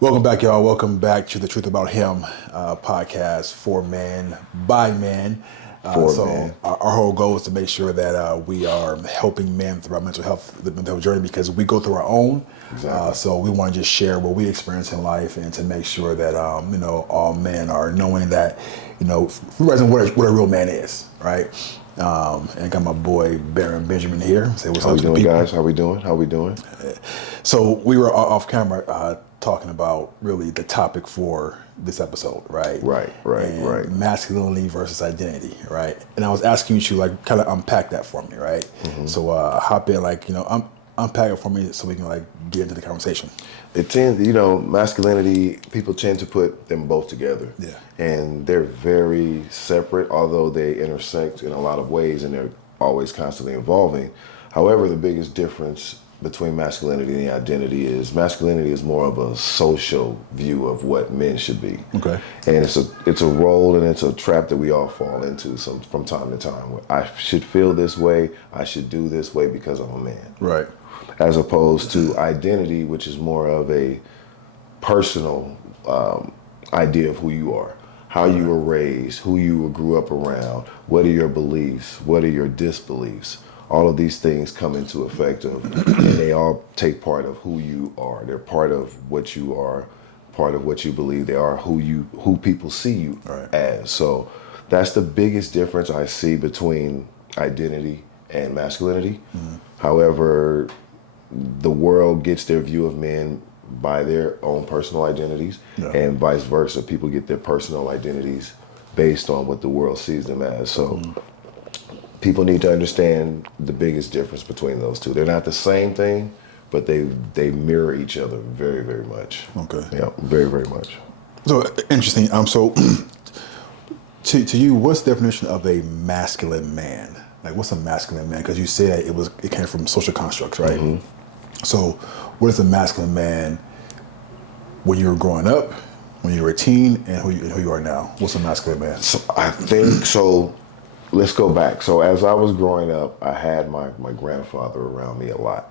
Welcome back, y'all. Welcome back to the Truth About Him podcast for men, by men. For men. Our whole goal is to make sure that we are helping men through our mental health journey because we go through our own. Exactly. So we want to just share what we experience in life and to make sure that all men are knowing that realizing what a real man is, right? And I got my boy Baron Benjamin here. Say what's How up we to the doing, people. guys? How we doing? So we were off camera talking about really the topic for this episode, right? Right. Masculinity versus identity, right? And I was asking you to kind of unpack that for me, right? Mm-hmm. So hop in, unpack it for me so we can get into the conversation. It tends, masculinity, people tend to put them both together. Yeah. And they're very separate, although they intersect in a lot of ways and they're always constantly evolving. However, the biggest difference between masculinity and identity is masculinity is more of a social view of what men should be. Okay. And it's a role and it's a trap that we all fall into from time to time. Where I should feel this way, I should do this way because I'm a man. Right. As opposed to identity, which is more of a personal idea of who you are, how you were raised, who you grew up around, what are your beliefs, what are your disbeliefs. All of these things come into effect and they all take part of who you are. They're part of what you are, part of what you believe. They are who people see you as. So that's the biggest difference I see between identity and masculinity. Mm-hmm. However, the world gets their view of men by their own personal identities, and vice versa. People get their personal identities based on what the world sees them as. So people need to understand the biggest difference between those two. They're not the same thing, but they mirror each other very, very much. Okay. Yeah, very, very much. So interesting. So to you, what's the definition of a masculine man? Like, what's a masculine man? Because you said it came from social constructs, right? Mm-hmm. So what is a masculine man when you were growing up, when you were a teen, and who you are now? What's a masculine man? So I think so. Let's go back. So as I was growing up, I had my grandfather around me a lot.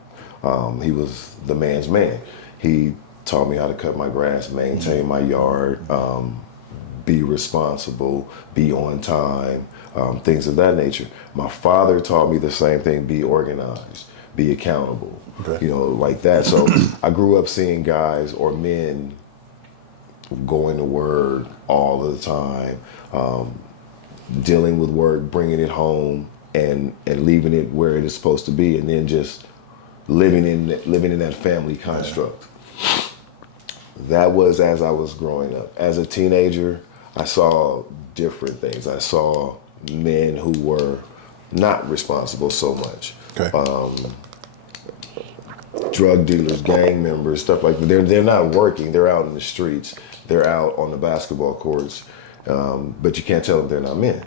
He was the man's man. He taught me how to cut my grass, maintain my yard, be responsible, be on time, things of that nature. My father taught me the same thing: be organized, be accountable, like that. So I grew up seeing guys or men going to work all the time, dealing with work, bringing it home, and leaving it where it is supposed to be, and then just living in that family construct. Yeah. That was as I was growing up. As a teenager, I saw different things. I saw men who were not responsible so much. Okay. Drug dealers, gang members, stuff like that. They're not working. They're out in the streets. They're out on the basketball courts. But you can't tell them they're not men.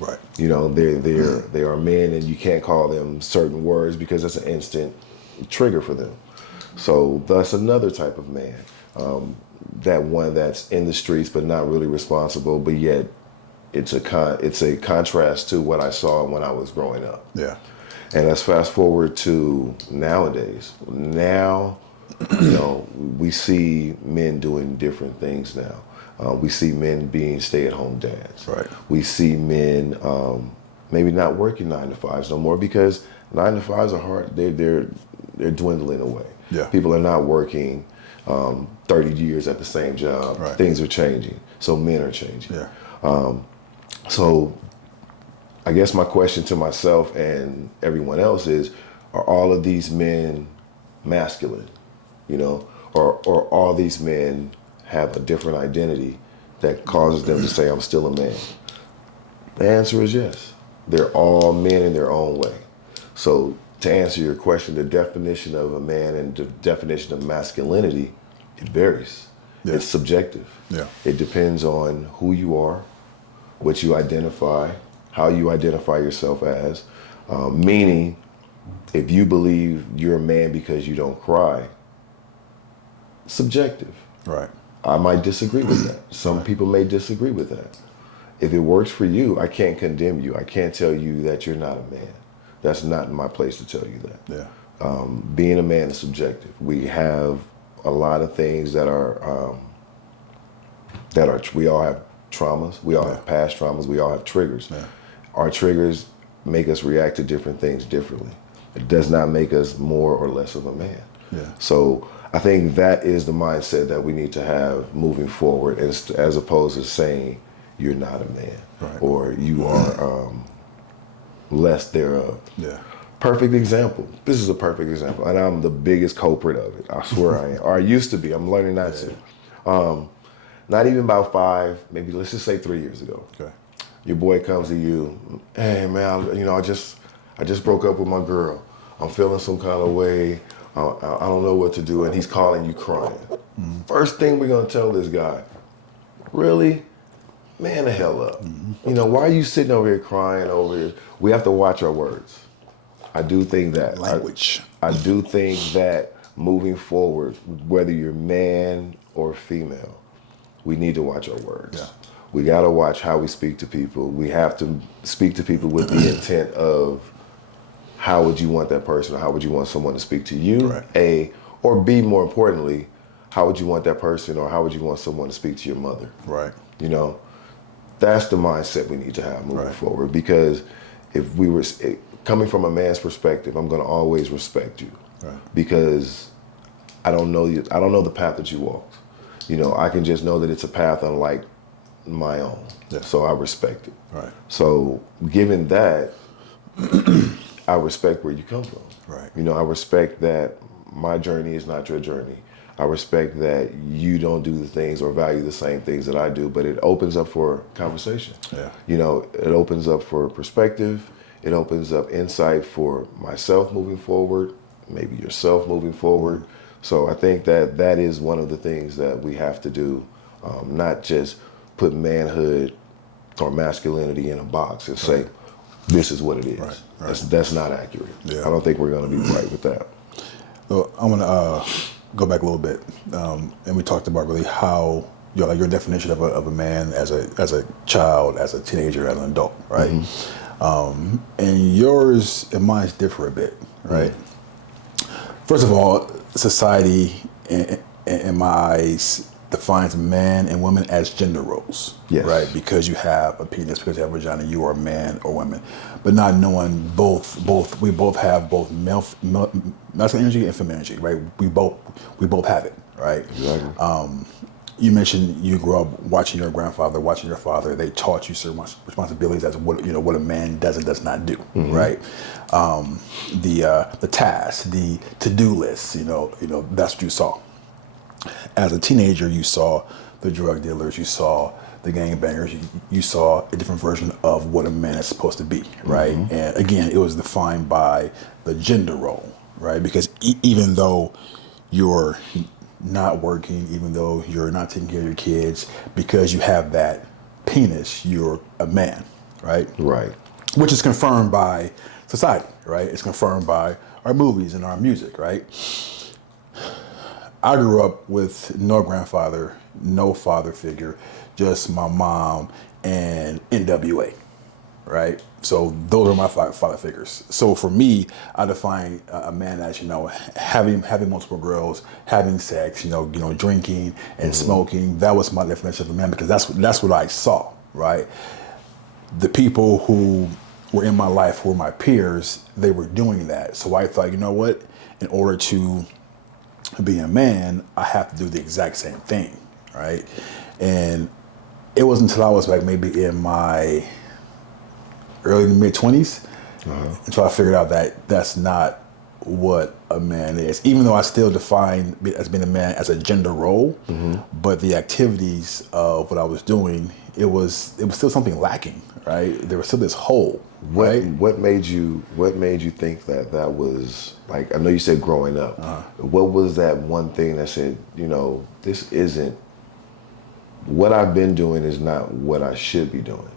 Right. They are men, and you can't call them certain words because that's an instant trigger for them. So that's another type of man. That one that's in the streets but not really responsible, but yet it's a contrast to what I saw when I was growing up. Yeah. And let's fast forward to nowadays. Now, we see men doing different things now. We see men being stay-at-home dads. Right. We see men maybe not working 9 to 5s no more because 9 to 5s are hard. They're dwindling away. Yeah. People are not working 30 years at the same job. Right. Things are changing. So men are changing. Yeah. So I guess my question to myself and everyone else is, are all of these men masculine? Or all these men have a different identity that causes them to say, I'm still a man? The answer is yes. They're all men in their own way. So to answer your question, the definition of a man and the definition of masculinity, it varies. Yeah. It's subjective. Yeah. It depends on who you are, what you identify, how you identify yourself as. Meaning, if you believe you're a man because you don't cry, subjective. Right. I might disagree with that. Some people may disagree with that. If it works for you, I can't condemn you. I can't tell you that you're not a man. That's not my place to tell you that. Yeah. Being a man is subjective. We have a lot of things that are we all have traumas, we all have past traumas, we all have triggers. Yeah. Our triggers make us react to different things differently. It does not make us more or less of a man. Yeah. So I think that is the mindset that we need to have moving forward, as opposed to saying you're not a man, Right. or you are less thereof. Yeah. Perfect example. This is a perfect example, and I'm the biggest culprit of it. I swear I am, or I used to be. I'm learning not to. Not even about 5, maybe let's just say 3 years ago. Okay. Your boy comes to you, hey man, I just broke up with my girl. I'm feeling some kind of way. I don't know what to do, and he's calling you crying. Mm-hmm. First thing we're gonna tell this guy, really, man the hell up. Mm-hmm. Why are you sitting over here crying over here? We have to watch our words. I do think that Language. I do think that moving forward, whether you're man or female, we need to watch our words. Yeah. We got to watch how we speak to people. We have to speak to people with the intent of how would you want that person, or how would you want someone to speak to you? Right. A, or B, more importantly, how would you want that person, or how would you want someone to speak to your mother? Right. That's the mindset we need to have moving forward. Because if we were coming from a man's perspective, I'm going to always respect you, because I don't know you. I don't know the path that you walked. I can just know that it's a path unlike my own. Yeah. So I respect it. Right. So given that, I respect where you come from. Right. I respect that my journey is not your journey. I respect that you don't do the things or value the same things that I do, but it opens up for conversation. Yeah. It opens up for perspective. It opens up insight for myself moving forward, maybe yourself moving forward. So I think that is one of the things that we have to do, not just put manhood or masculinity in a box and say, this is what it is. Right. That's not accurate. Yeah. I don't think we're going to be right with that. So I want to go back a little bit, and we talked about really how your definition of a man as a child, as a teenager, as an adult, right? Mm-hmm. And yours and mine differ a bit, right? Mm-hmm. First of all, society, in my eyes, defines man and woman as gender roles, right? Because you have a penis, because you have a vagina, you are a man or woman. But not knowing we both have both masculine energy and feminine energy, right? We both have it, right? Exactly. You mentioned you grew up watching your grandfather, watching your father. They taught you certain responsibilities as what a man does and does not do, mm-hmm. right? The tasks, the to-do lists, that's what you saw. As a teenager, you saw the drug dealers, you saw the gangbangers, you saw a different version of what a man is supposed to be, right? Mm-hmm. And again, it was defined by the gender role, right? Because even though you're not working, even though you're not taking care of your kids, because you have that penis, you're a man, right? Right. Which is confirmed by society, right? It's confirmed by our movies and our music, right? I grew up with no grandfather, no father figure, just my mom and NWA, right? So those are my father figures. So for me, I define a man as, having multiple girls, having sex, drinking and mm-hmm. smoking. That was my definition of a man, because that's what I saw, right? The people who were in my life, who were my peers, they were doing that. So I thought, in order to be a man, I have to do the exact same thing, right? And it wasn't until I was maybe in my early to mid 20s until I figured out that that's not what a man is. Even though I still define as being a man as a gender role, mm-hmm. but the activities of what I was doing, it was still something lacking, right? There was still this hole. Right? What made you think that was, like, I know you said growing up, what was that one thing that said, this isn't, what I've been doing is not what I should be doing?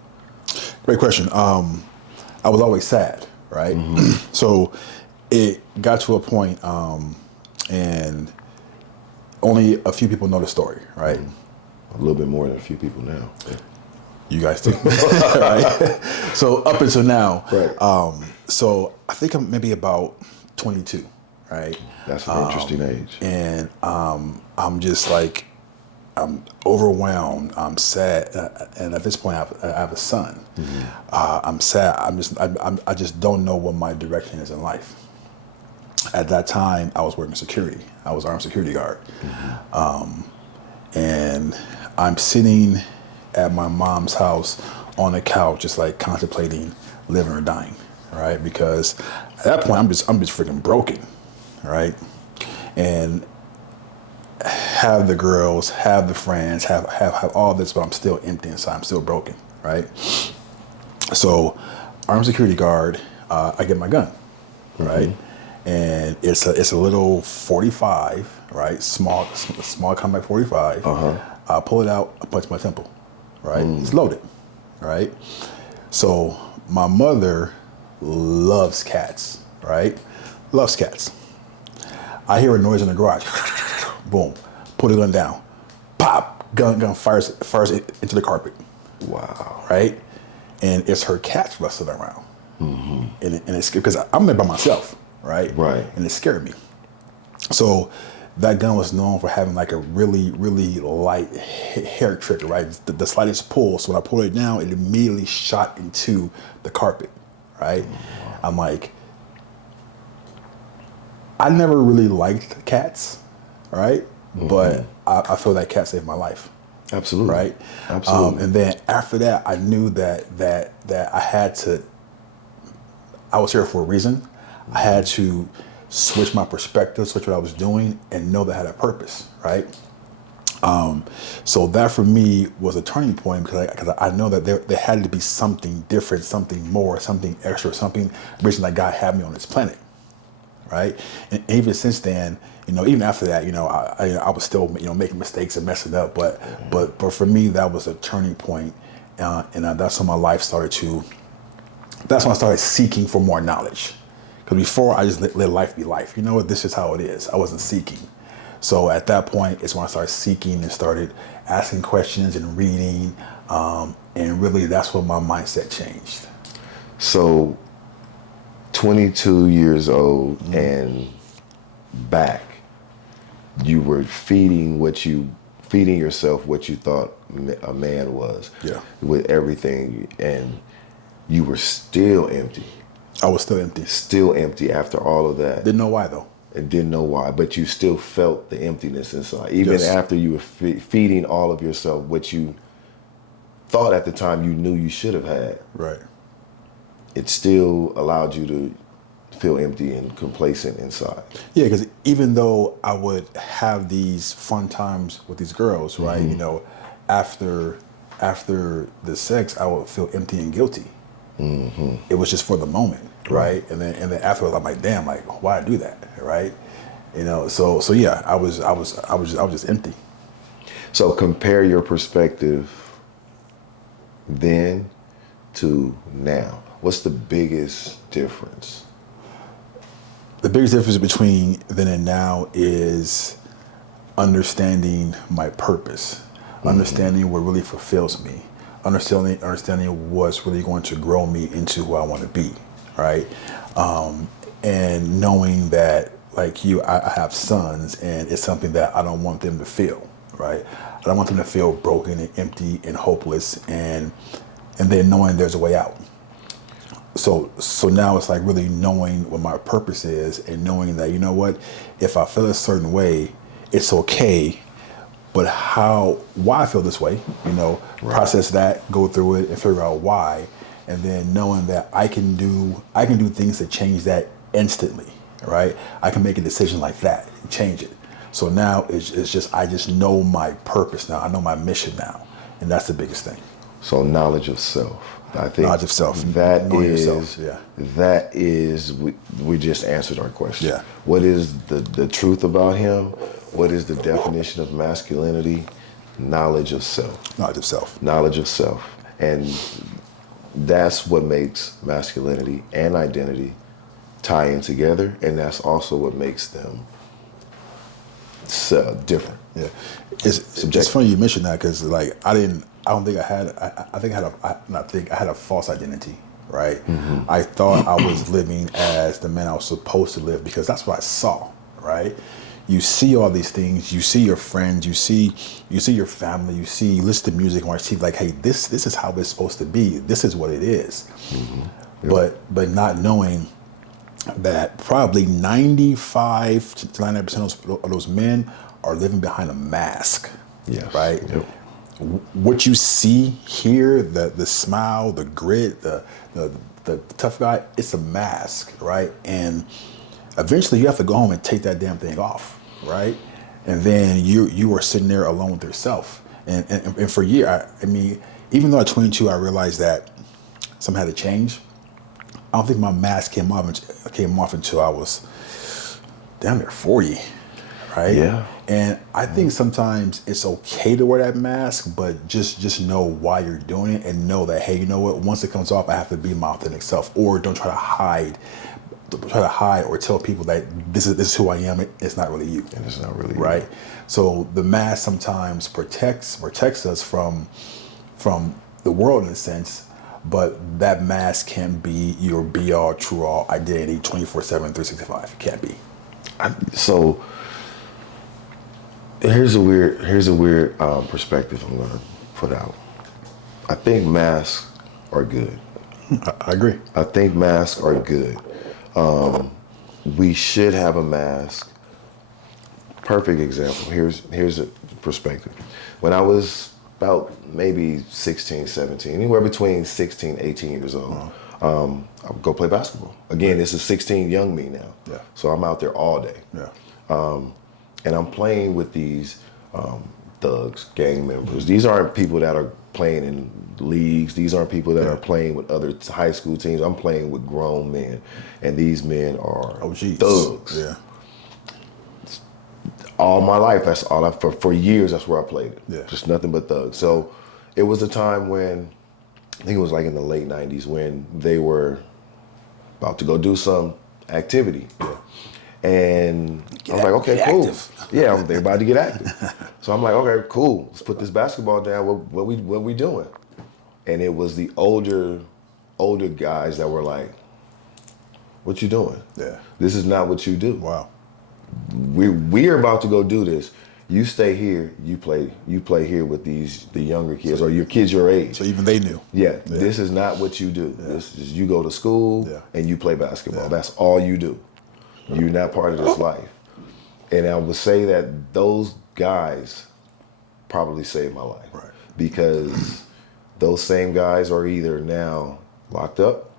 Great question. I was always sad, right? Mm-hmm. So it got to a point, and only a few people know the story, right? A little bit more than a few people now. You guys too, right? So up until now, right. So I think I'm maybe about 22, right? That's an interesting age. And I'm just like, I'm overwhelmed. I'm sad, and at this point, I have a son. I'm sad. I just don't know what my direction is in life. At that time, I was working security. I was armed security guard, and I'm sitting at my mom's house on the couch, just like contemplating living or dying, right? Because at that point, I'm just freaking broken, right? And have the girls, have the friends, have all this, but I'm still empty inside. I'm still broken, right? So, armed security guard, I get my gun, right? And it's a little 45, right? Small combat 45. I pull it out, I punch my temple, right? It's loaded, right? So my mother loves cats, right? Loves cats. I hear a noise in the garage. Boom. Put the gun down. Pop. Gun fires into the carpet. Wow. Right? And it's her cats rustling around. And it's because I'm there by myself, right? Right. And it scared me. So that gun was known for having like a really, really light hair trigger, right? The slightest pull. So when I pulled it down, it immediately shot into the carpet, right? I'm like, I never really liked cats, right? But I feel that cat saved my life. Absolutely. Right? Absolutely. And then after that, I knew that I had to, I was here for a reason. I had to switch my perspective, switch what I was doing, and know that I had a purpose, right? So that for me was a turning point because I know that there had to be something different, something more, something extra, something reason that God had me on this planet, right? And even since then, even after that, I was still, making mistakes and messing up, but for me that was a turning point, and that's when my life started to. That's when I started seeking for more knowledge, because before I just let life be life. You know what? This is how it is. I wasn't seeking. So at that point, it's when I started seeking and started asking questions and reading, and really that's when my mindset changed. So, 22 years old and back, you were feeding yourself what you thought a man was. Yeah. With everything, and you were still empty. I was still empty. Still empty after all of that. Didn't know why though. And didn't know why, but you still felt the emptiness inside. Even after you were feeding all of yourself what you thought at the time you knew you should have had. Right. It still allowed you to feel empty and complacent inside. Yeah, because even though I would have these fun times with these girls, right? After the sex, I would feel empty and guilty. It was just for the moment, right? And then afterwards, I'm like, damn, like why I do that, right? So yeah, I was just empty. So compare your perspective then to now. What's the biggest difference? The biggest difference between then and now is understanding my purpose, understanding what really fulfills me, understanding what's really going to grow me into who I want to be, right? And knowing that, like you, I have sons, and it's something that I don't want them to feel, right? I don't want them to feel broken and empty and hopeless, and then knowing there's a way out. So now it's like really knowing what my purpose is, and knowing that, if I feel a certain way, it's okay. But why I feel this way, process that, go through it, and figure out why, and then knowing that I can do things to change that instantly, right? I can make a decision like that and change it. So now it's just I just know my purpose now. I know my mission now, and that's the biggest thing. So knowledge of self. I think knowledge of self. That Knowing is yourself, yeah. That is we just answered our question. Yeah. What is the truth about him? What is the definition of masculinity? Knowledge of self. Knowledge of self. Knowledge of self. And that's what makes masculinity and identity tie in together, and that's also what makes them different. Yeah, it's funny you mentioned that, because like I had a false identity, right? I thought I was living as the man I was supposed to live because that's what I saw, right? You see all these things, you see your friends, you see your family, you listen to music and watch TV like, hey, this is how it's supposed to be. This is what it is. But not knowing that probably 95 to 99% of those men are living behind a mask, Yes. right? Yep. What you see here, the smile, the grit, the tough guy, it's a mask, right? And eventually you have to go home and take that damn thing off, right? And then you are sitting there alone with yourself. And for a year, I mean, even though at 22 I realized that something had to change, I don't think my mask came off until I was damn near 40, right? Yeah. And I think sometimes it's okay to wear that mask, but just know why you're doing it and know that, hey, you know what? Once it comes off, I have to be my authentic self, or don't try to hide or tell people that this is who I am. It's not really you. And it's not really right. you. So the mask sometimes protects us from the world in a sense. But that mask can be your be all, true all identity 24/7, 365. Can't be. So here's a weird perspective I'm gonna put out. I think masks are good. I agree. I think masks are good. We should have a mask. Perfect example. Here's a perspective. When I was about maybe 16, 17, anywhere between 16, 18 years old, I would go play basketball. Again, this is 16 young me now. Yeah. So I'm out there all day. Yeah. And I'm playing with these thugs, gang members. These aren't people that are playing in leagues. These aren't people that are playing with other high school teams. I'm playing with grown men. And these men are thugs. Yeah. All my life, that's all for years, that's where I played it. Yeah. Just nothing but thugs. So it was a time when, I think it was like in the late 90s, when they were about to go do some activity. Yeah. And I was like, okay, cool. Active. Yeah, they're about to get active. So I'm like, okay, cool. Let's put this basketball down. What we doing? And it was the older guys that were like, what you doing? Yeah. This is not what you do. Wow. We're about to go do this. You stay here. You play here with the younger kids or your kids your age. So even they knew. Yeah. This is not what you do. Yeah. This is you go to school and you play basketball. Yeah. That's all you do. You're not part of this life. And I would say that those guys probably saved my life. Right. Because those same guys are either now locked up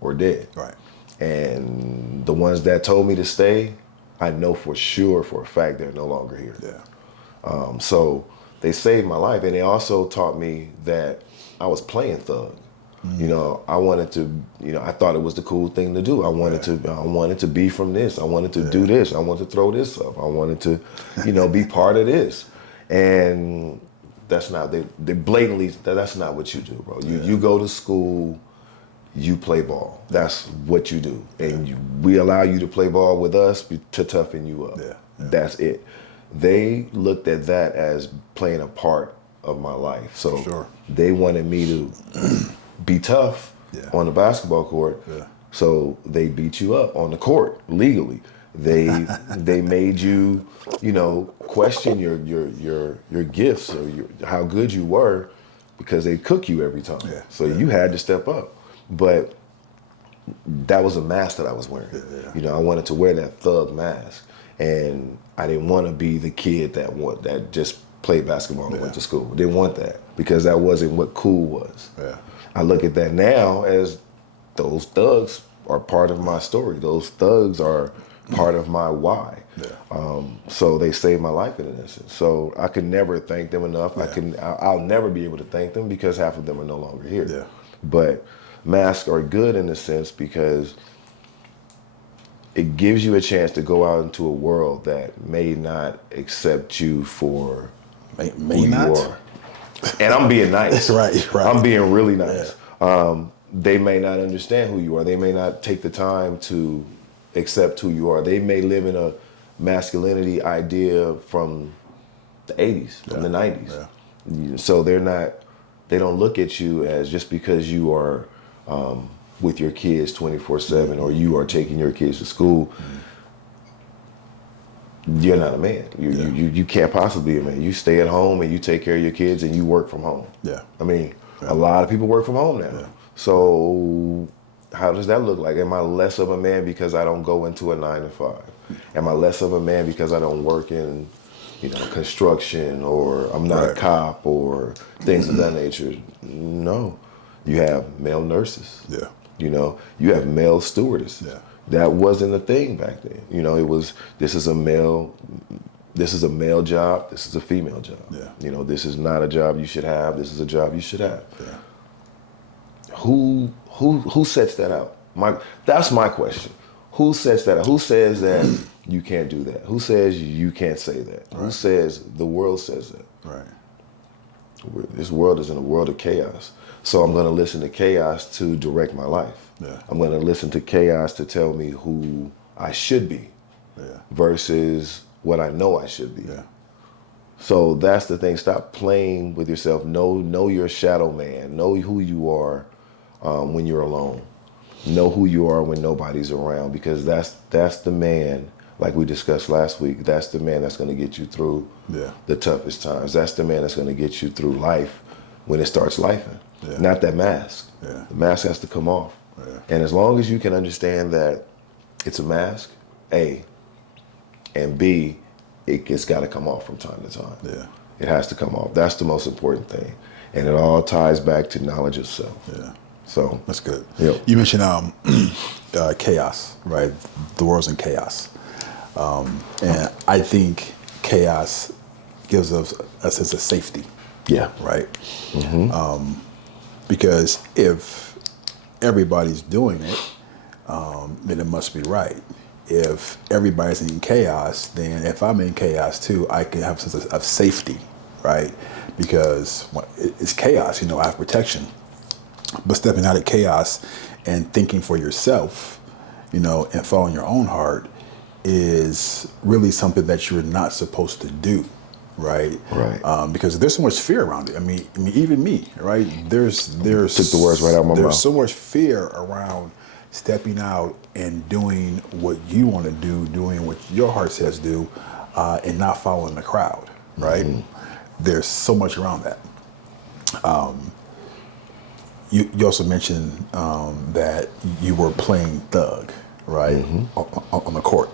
or dead. Right. And the ones that told me to stay, I know for sure, for a fact, they're no longer here. Yeah. So they saved my life, and they also taught me that I was playing thug. You know, I wanted to. You know, I thought it was the cool thing to do. I wanted to. I wanted to be from this. I wanted to do this. I wanted to throw this up. I wanted to, be part of this. And that's not. They blatantly. That's not what you do, bro. You go to school. You play ball. That's what you do. And we allow you to play ball with us to toughen you up. Yeah. That's it. They looked at that as playing a part of my life. So they wanted me to be tough on the basketball court. Yeah. So they beat you up on the court legally. They made you, question your gifts or how good you were because they cook you every time. Yeah. So you had to step up. But that was a mask that I was wearing. I wanted to wear that thug mask, and I didn't want to be the kid that just played basketball and went to school. Didn't want that because that wasn't what cool was. Yeah. I look at that now as those thugs are part of my story. Those thugs are part of my why. Yeah. So they saved my life in an instance. So I could never thank them enough. Yeah. I'll never be able to thank them because half of them are no longer here. Yeah. But masks are good in a sense because it gives you a chance to go out into a world that may not accept you for may not. You are. And I'm being nice. right. I'm being really nice. Yeah. They may not understand who you are. They may not take the time to accept who you are. They may live in a masculinity idea from the 80s, from the 90s. Yeah. So they don't look at you as just because you are with your kids 24/7, or you are taking your kids to school, you're not a man. You can't possibly be a man. You stay at home and you take care of your kids and you work from home. Yeah. I mean, a lot of people work from home now. Yeah. So how does that look like? Am I less of a man because I don't go into a 9 to 5? Am I less of a man because I don't work in, construction, or I'm not a cop or things of that nature? No. You have male nurses. Yeah. You have male stewardesses. Yeah. That wasn't a thing back then. It was, this is a male job, this is a female job. Yeah. This is not a job you should have, this is a job you should have. Yeah. Who sets that out? That's my question. Who sets that out? Who says that you can't do that? Who says you can't say that? Right. Who says the world says that? Right. This world is in a world of chaos. So I'm going to listen to chaos to direct my life. Yeah. I'm going to listen to chaos to tell me who I should be versus what I know I should be. Yeah. So that's the thing. Stop playing with yourself. Know your shadow man. Know who you are when you're alone. Know who you are when nobody's around, because that's the man, like we discussed last week, that's the man that's going to get you through the toughest times. That's the man that's going to get you through life when it starts lifing. Yeah. Not that mask. Yeah. The mask has to come off. Yeah. And as long as you can understand that it's a mask, A, and B, it's got to come off from time to time. Yeah. It has to come off. That's the most important thing. And it all ties back to knowledge of self. Yeah. So that's good. Yep. You mentioned chaos, right? The world's in chaos. And I think chaos gives us a sense of safety. Yeah. Right? Mm-hmm. Because if everybody's doing it, then it must be right. If everybody's in chaos, then if I'm in chaos too, I can have a sense of safety, right? Because it's chaos, I have protection. But stepping out of chaos and thinking for yourself, and following your own heart is really something that you're not supposed to do. Right. Because there's so much fear around it. I mean, even me, right? There's took the words right out of my mouth. There's so much fear around stepping out and doing what you want to do, doing what your heart says do, and not following the crowd. Right. Mm-hmm. There's so much around that. You also mentioned that you were playing thug, right, on the court.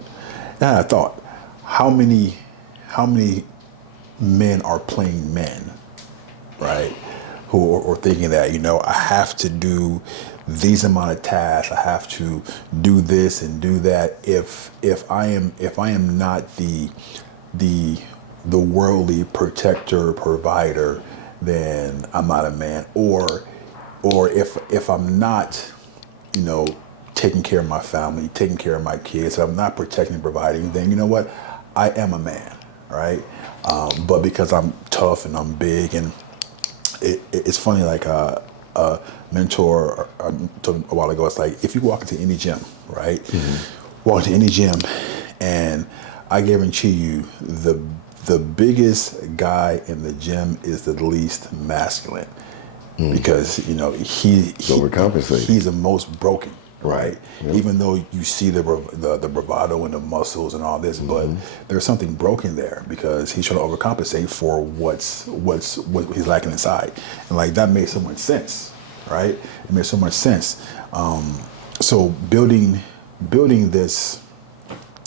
And I thought, how many men are playing men, right? Who are thinking that, I have to do these amount of tasks, I have to do this and do that. If I am not the worldly protector, provider, then I'm not a man. Or if I'm not, taking care of my family, taking care of my kids, if I'm not protecting and providing, then you know what? I am a man, right? But because I'm tough and I'm big, and it's funny, like a mentor told me a while ago, it's like, if you walk into any gym, right? Mm-hmm. Walk into any gym, and I guarantee you the biggest guy in the gym is the least masculine. Because, he's the most broken. Right. Yep. Even though you see the bravado and the muscles and all this, but there's something broken there because he's trying to overcompensate for what he's lacking inside, and like that made so much sense, right? It made so much sense. So building this,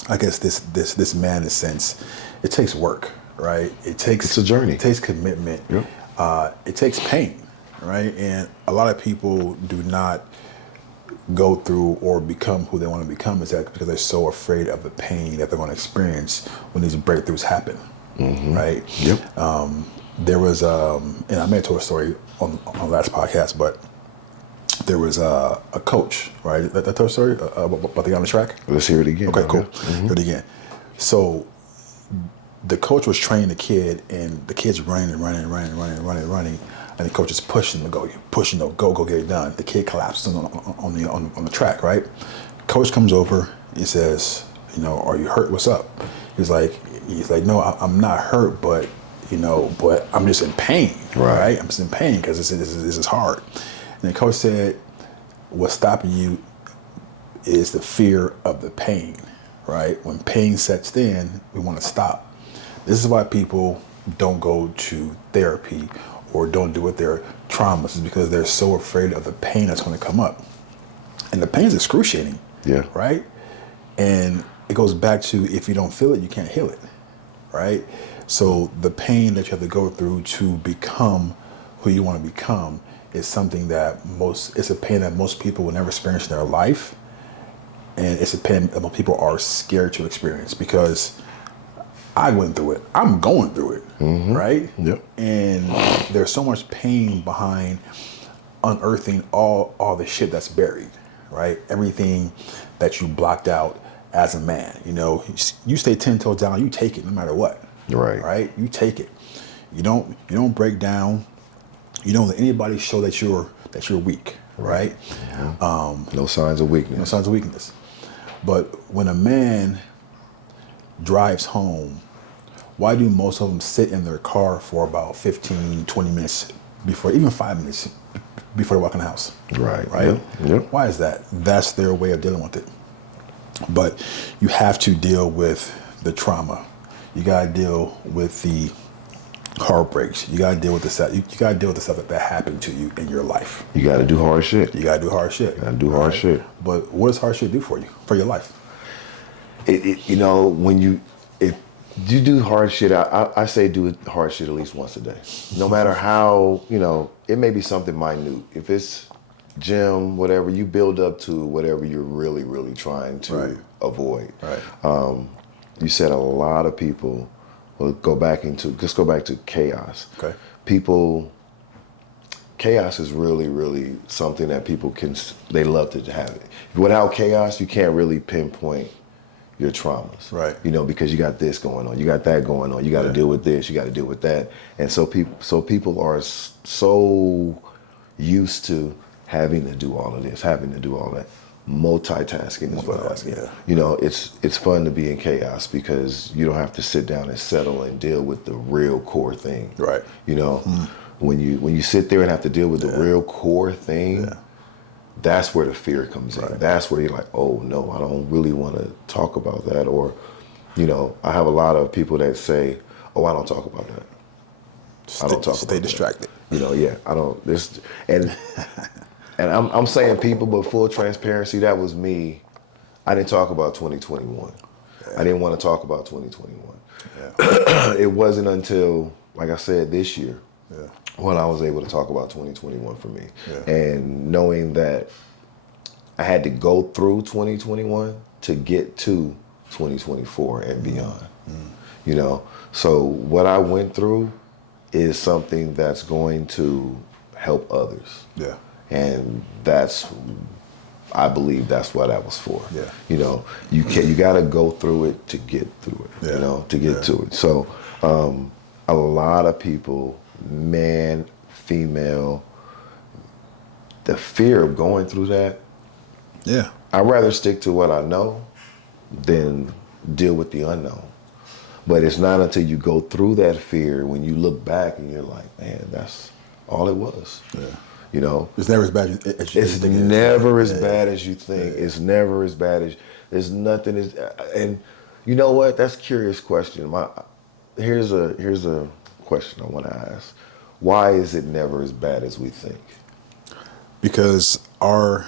I guess this man sense, it takes work, right? It's a journey. It takes commitment. Yep. It takes pain, right? And a lot of people do not go through or become who they want to become, is that because they're so afraid of the pain that they're going to experience when these breakthroughs happen, right? Yep. There was, and I may have told a story on the last podcast, but there was a coach, right? That told a story about the guy on the track? Let's hear it again. Okay, cool. Hear it again. So the coach was training the kid, and the kid's running, and the coach is pushing to go, go get it done. The kid collapses on the track, right? Coach comes over, he says, are you hurt? What's up? He's like, no, I'm not hurt, but I'm just in pain, right? I'm just in pain because this is hard. And the coach said, what's stopping you is the fear of the pain, right? When pain sets in, we want to stop. This is why people don't go to therapy or don't deal with their traumas, is because they're so afraid of the pain that's going to come up. And the pain is excruciating, Yeah. right? And it goes back to, if you don't feel it, you can't heal it, right? So the pain that you have to go through to become who you want to become is something that it's a pain that most people will never experience in their life. And it's a pain that most people are scared to experience, because I went through it. I'm going through it, right? Yep. And there's so much pain behind unearthing all the shit that's buried, right? Everything that you blocked out as a man. You know, you stay 10 toes down. You take it no matter what. Right. Right. You take it. You don't break down. You don't let anybody show that you're weak. Right. No signs of weakness. No signs of weakness. But when a man drives home, why do most of them sit in their car for about 15, 20 minutes before, even 5 minutes before they walk in the house? Right. Right? Yep. Why is that? That's their way of dealing with it. But you have to deal with the trauma. You got to deal with the heartbreaks. You got to deal with the stuff. You got to deal with the stuff that happened to you in your life. You got to do hard shit. You got to do hard shit. You got to do hard shit. But what does hard shit do for you, for your life? If you do hard shit, I say do hard shit at least once a day. No matter how, it may be something minute. If it's gym, whatever, you build up to whatever you're really, really trying to avoid. Right. You said a lot of people will go back to chaos. Okay. Chaos is really, really something that people they love to have it. Without chaos, you can't really pinpoint your traumas. Right. Because you got this going on, you got that going on, you got to deal with this, you got to deal with that. And so people are so used to having to do all of this, having to do all that. Multitasking as well. Yeah. It's fun to be in chaos because you don't have to sit down and settle and deal with the real core thing. Right. When you sit there and have to deal with the real core thing, that's where the fear comes in. That's where you're like, oh no, I don't really want to talk about that. Or, I have a lot of people that say, oh, I don't talk about that. I don't talk about that. Stay distracted. I don't. And I'm saying people, but full transparency, that was me. I didn't talk about 2021. Yeah. I didn't want to talk about 2021. Yeah. It wasn't until, like I said, this year when I was able to talk about 2021 for me. Yeah. And knowing that I had to go through 2021 to get to 2024 and beyond. So what I went through is something that's going to help others. Yeah. And I believe that's what that was for. Yeah. You got to go through it to get through it. Yeah. To get to it. So, a lot of people, man, female, the fear of going through that. Yeah. I'd rather stick to what I know than deal with the unknown. But it's not until you go through that fear when you look back and you're like, man, that's all it was. Yeah. It's never as bad as you think. It's never as bad as you think. It's never as bad as there's nothing is. And you know what? That's a curious question. Here's a question I want to ask. Why is it never as bad as we think? Because our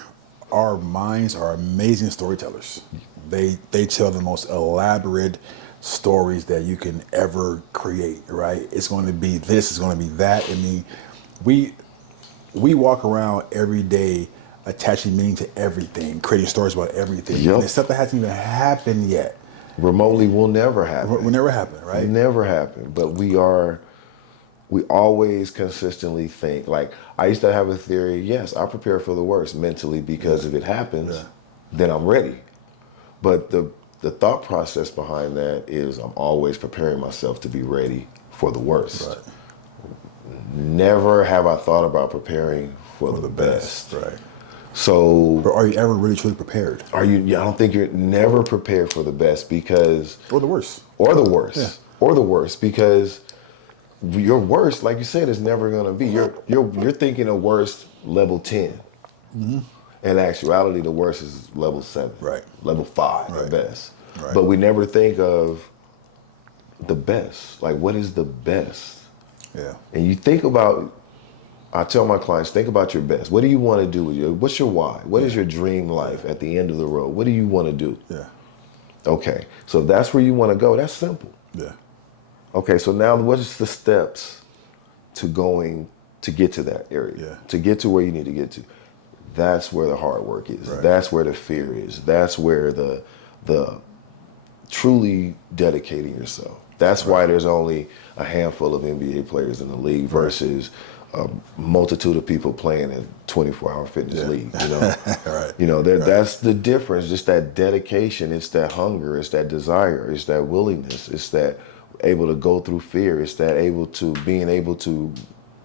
minds are amazing storytellers. They tell the most elaborate stories that you can ever create. Right? It's going to be this. It's going to be that. I mean, we walk around every day attaching meaning to everything, creating stories about everything. Yep. And it's stuff that hasn't even happened yet. Remotely will never happen. Will never happen, right? Never happen. But we always consistently think, like, I used to have a theory, yes, I prepare for the worst mentally because if it happens, then I'm ready. But the thought process behind that is I'm always preparing myself to be ready for the worst. Right. Never have I thought about preparing for the best. Right. So, but are you ever really truly prepared? I don't think you're never prepared for the best because... Or the worst. Or the worst. Yeah. Or the worst because your worst, like you said, is never going to be. You're thinking of worst level 10. Mm-hmm. In actuality, the worst is level 7, Right. level 5 Right. at best. Right. But we never think of the best. Like, what is the best? Yeah. And you think about, I tell my clients, think about your best. What do you want to do with your, what's your why? What is your dream life at the end of the road? What do you want to do? Yeah. Okay, so if that's where you want to go, that's simple. Yeah. Okay, so now what is the steps to going to get to that area? Yeah. To get to where you need to get to. That's where the hard work is. Right. That's where the fear is. That's where the truly dedicating yourself. That's why there's only a handful of NBA players in the league versus a multitude of people playing in 24-hour fitness league. You know, Right. you know that's the difference. Just that dedication. It's that hunger. It's that desire. It's that willingness. It's that able to go through fear. It's that being able to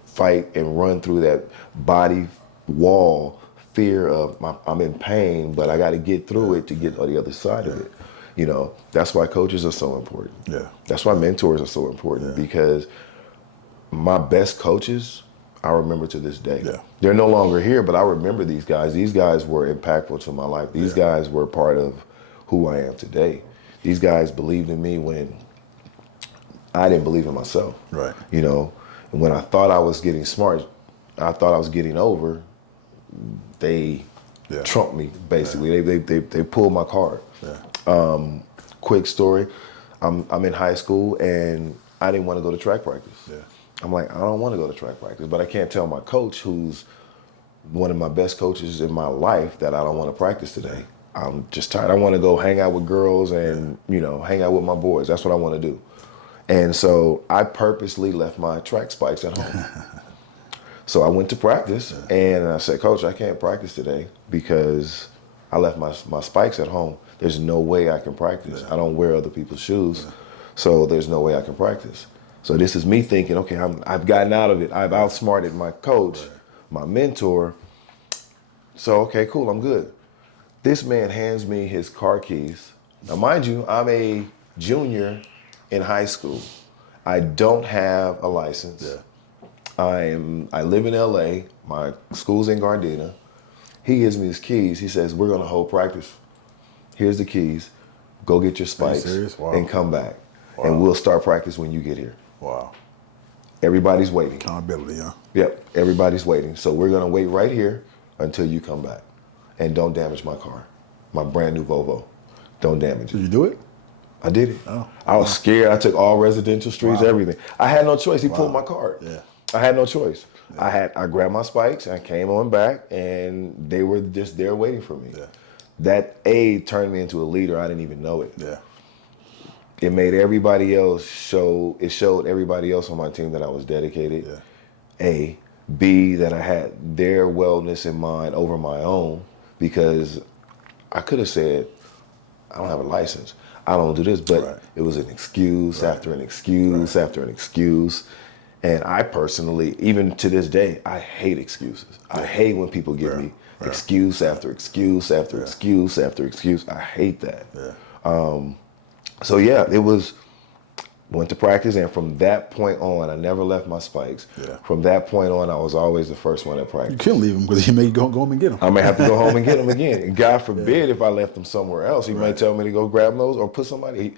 fight and run through that body wall. Fear of I'm in pain, but I got to get through it to get on the other side of it. You know, that's why coaches are so important. Yeah. That's why mentors are so important because my best coaches, I remember to this day. Yeah. They're no longer here, but I remember these guys. These guys were impactful to my life. These guys were part of who I am today. These guys believed in me when I didn't believe in myself. Right. You know, and when I thought I was getting smart, I thought I was getting over, they trumped me, basically. They pulled my card. Yeah. Quick story, I'm in high school and I didn't want to go to track practice. Yeah. I'm like, I don't want to go to track practice, but I can't tell my coach, who's one of my best coaches in my life, that I don't want to practice today. I'm just tired. I want to go hang out with girls and, you know, hang out with my boys. That's what I want to do. And so I purposely left my track spikes at home. So I went to practice and I said, Coach, I can't practice today because I left my spikes at home. There's no way I can practice. I don't wear other people's shoes, so there's no way I can practice. So this is me thinking, okay, I've gotten out of it. I've outsmarted my coach, my mentor. So, okay, cool, I'm good. This man hands me his car keys. Now, mind you, I'm a junior in high school. I don't have a license. Yeah. I live in LA. My school's in Gardena. He gives me his keys. He says, we're going to hold practice. Here's the keys. Go get your spikes and come back. Wow. And we'll start practice when you get here. Wow. Everybody's waiting. Accountability, huh? Yep, everybody's waiting. So we're going to wait right here until you come back. And don't damage my car. My brand new Volvo. Don't damage it. Did you do it? I did it. Oh. I was scared. I took all residential streets, everything. I had no choice. He pulled my card. Yeah. I had no choice. Yeah. I grabbed my spikes, I came on back, and they were just there waiting for me. Yeah. That aid turned me into a leader. I didn't even know it. Yeah. It made everybody else it showed everybody else on my team that I was dedicated. Yeah. A. B, that I had their wellness in mind over my own, because I could have said, I don't have a license. I don't do this, but it was an excuse after an excuse after an excuse. And I personally, even to this day, I hate excuses. I hate when people give me excuse after excuse after excuse after excuse. I hate that. Yeah. So yeah, went to practice, and from that point on, I never left my spikes. Yeah. From that point on, I was always the first one at practice. You couldn't leave them because he may go home and get them. I may have to go home and get them again. And God forbid if I left them somewhere else. He might tell me to go grab those or put somebody.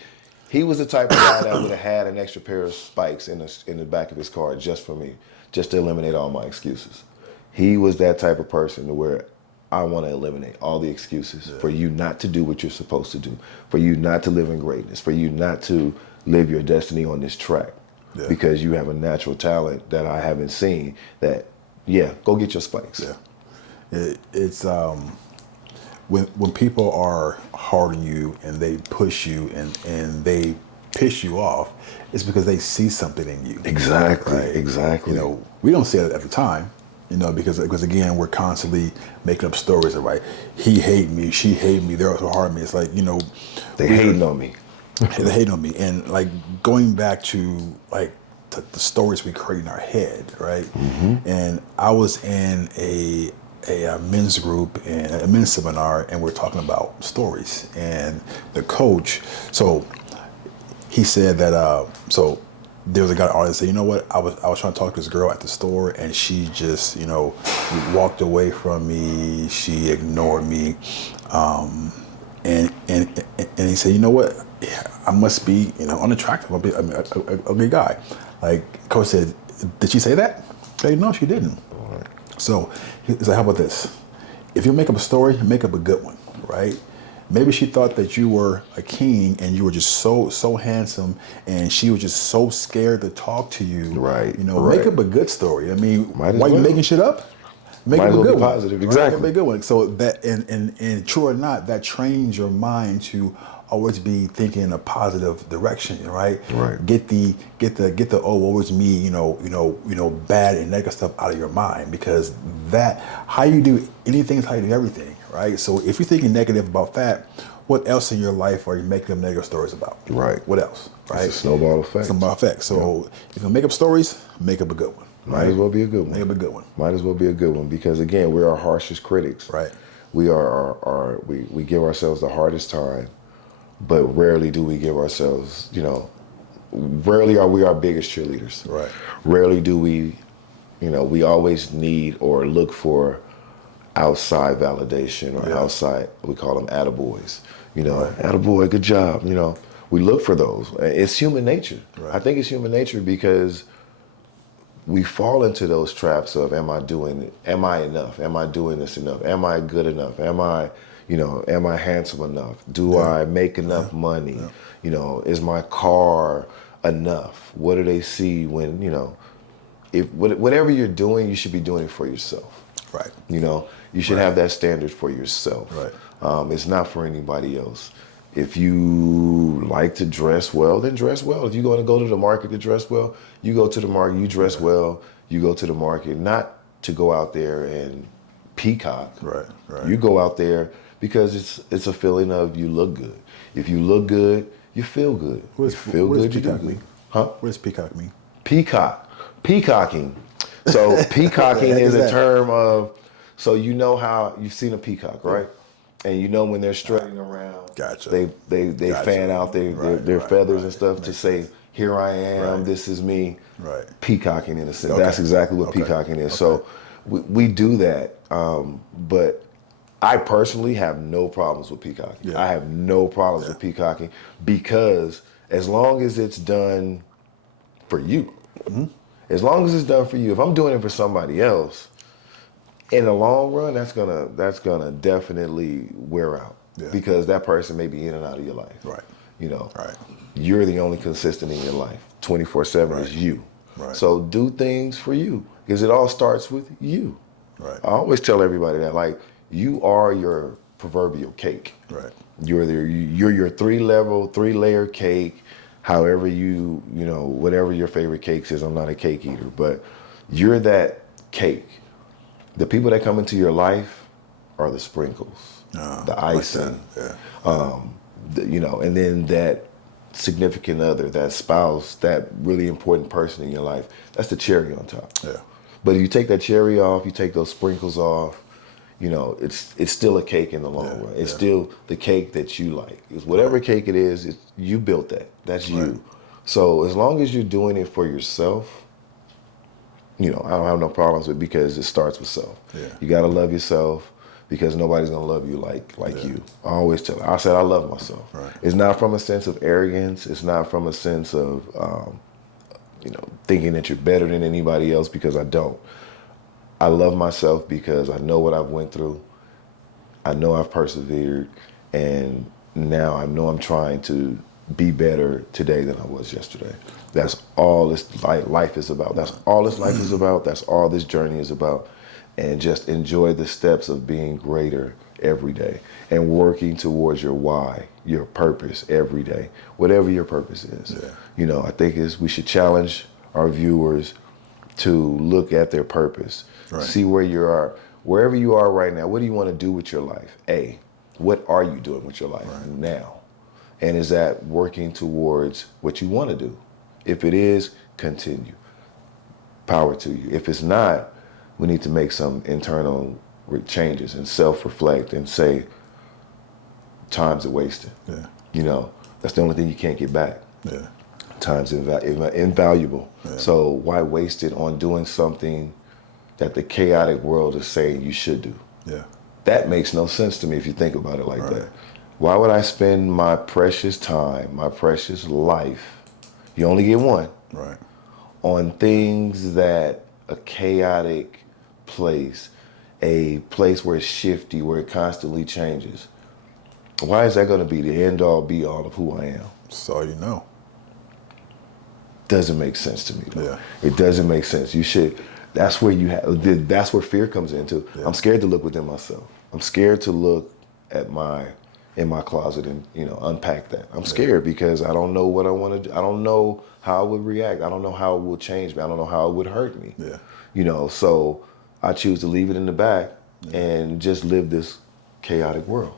He was the type of guy that would have had an extra pair of spikes in the back of his car just for me, just to eliminate all my excuses. He was that type of person to where I want to eliminate all the excuses for you not to do what you're supposed to do, for you not to live in greatness, for you not to live your destiny on this track, because you have a natural talent that I haven't seen. That, go get your spikes. Yeah, it's when people are hard on you and they push you and they piss you off, it's because they see something in you. Exactly, right? exactly. You know, we don't see it at the time, you know, because again, we're constantly making up stories of, right, he hate me, she hate me, they're so hard on me. It's like, you know, they hating on me. They hate on me. And like going back to like the stories we create in our head, right? Mm-hmm. And I was in a men's group and a men's seminar, and we're talking about stories. And the coach, so he said that, so there was a guy artist say, you know what, I was trying to talk to this girl at the store and she just, walked away from me. She ignored me. And he said, you know what, yeah, I must be, unattractive. I'm a good guy. Like Coach said, did she say that? Hey, no, she didn't. Right. So he's like, how about this? If you make up a story, make up a good one, right? Maybe she thought that you were a king and you were just so handsome, and she was just so scared to talk to you. Right. Make up a good story. I mean, Might as why you well. making shit up? Make Might up as a well good be one. positive. Right? Exactly. Make a good one. So that and true or not, that trains your mind to always be thinking in a positive direction, right? Right. Get the oh, woe is me, bad and negative stuff out of your mind, because that, how you do anything is how you do everything, right? So if you're thinking negative about that, what else in your life are you making them negative stories about? Right. What else? Right? It's a snowball effect. Snowball effect. So if you make up stories, make up a good one. Might as well be a good one. Make up a good one. Might as well be a good one, because again, we're our harshest critics. Right. We are we give ourselves the hardest time, but rarely do we give ourselves, rarely are we our biggest cheerleaders. Right. Rarely do we, we always need or look for outside validation or outside, we call them attaboys. Attaboy, good job. We look for those. It's human nature. Right. I think it's human nature because we fall into those traps of, am I enough? Am I doing this enough? Am I good enough? Am I handsome enough? Do I make enough money? Is my car enough? What do they see when, if whatever you're doing, you should be doing it for yourself. Right. You should have that standard for yourself. Right. It's not for anybody else. If you like to dress well, then dress well. If you're going to go to the market to dress well, you go to the market, you dress well, you go to the market, not to go out there and peacock. Right. You go out there because it's a feeling of you look good. If you look good, you feel good. What does peacock mean? Huh? What does peacock mean? Peacocking. So peacocking is a term of, so how you've seen a peacock, right? And when they're strutting around, Gotcha. They Gotcha. fan out their feathers and stuff to say, here I am, this is me. Right. Peacocking in a sense. Okay. That's exactly what peacocking is. So we do that, but I personally have no problems with peacocking. Yeah. I have no problems with peacocking, because as long as it's done for you, as long as it's done for you, if I'm doing it for somebody else, in the long run, that's gonna definitely wear out, because that person may be in and out of your life. Right. Right. You're the only consistent in your life. 24/7 is you. Right. So do things for you, because it all starts with you. Right. I always tell everybody that, like, you are your proverbial cake. Right. You're your 3-layer cake. However whatever your favorite cakes is. I'm not a cake eater, but you're that cake. The people that come into your life are the sprinkles, the icing, and then that significant other, that spouse, that really important person in your life, that's the cherry on top. Yeah. But if you take that cherry off, you take those sprinkles off, it's still a cake in the long run. It's still the cake that you like. It's whatever cake it is, you built that. That's you. So as long as you're doing it for yourself, I don't have no problems with it, because it starts with self. Yeah. You got to love yourself, because nobody's going to love you like you. I always tell her, I said I love myself. Right. It's not from a sense of arrogance. It's not from a sense of, thinking that you're better than anybody else, because I don't. I love myself because I know what I've went through. I know I've persevered, and now I know I'm trying to be better today than I was yesterday. That's all this life is about. That's all this life is about. That's all this journey is about. And just enjoy the steps of being greater every day and working towards your why, your purpose every day, whatever your purpose is. Yeah. I think we should challenge our viewers to look at their purpose, see where you are, wherever you are right now. What do you want to do with your life? What are you doing with your life now? And is that working towards what you want to do? If it is, continue. Power to you. If it's not, we need to make some internal changes and self-reflect and say, time's a wasting. Yeah. That's the only thing you can't get back. Yeah. Time's invaluable. Yeah. So why waste it on doing something that the chaotic world is saying you should do? Yeah. That makes no sense to me if you think about it like Right. that. Why would I spend my precious time, my precious life, you only get one, Right. on things that a chaotic place, a place where it's shifty, where it constantly changes? Why is that going to be the end all be all of who I am? So you know. Doesn't make sense to me. Though. Yeah. It doesn't make sense. You should. That's where that's where fear comes into. Yeah. I'm scared to look within myself. I'm scared to look at in my closet and unpack that. I'm scared because I don't know what I want to do. I don't know how I would react. I don't know how it will change me. I don't know how it would hurt me. Yeah. So I choose to leave it in the back and just live this chaotic world.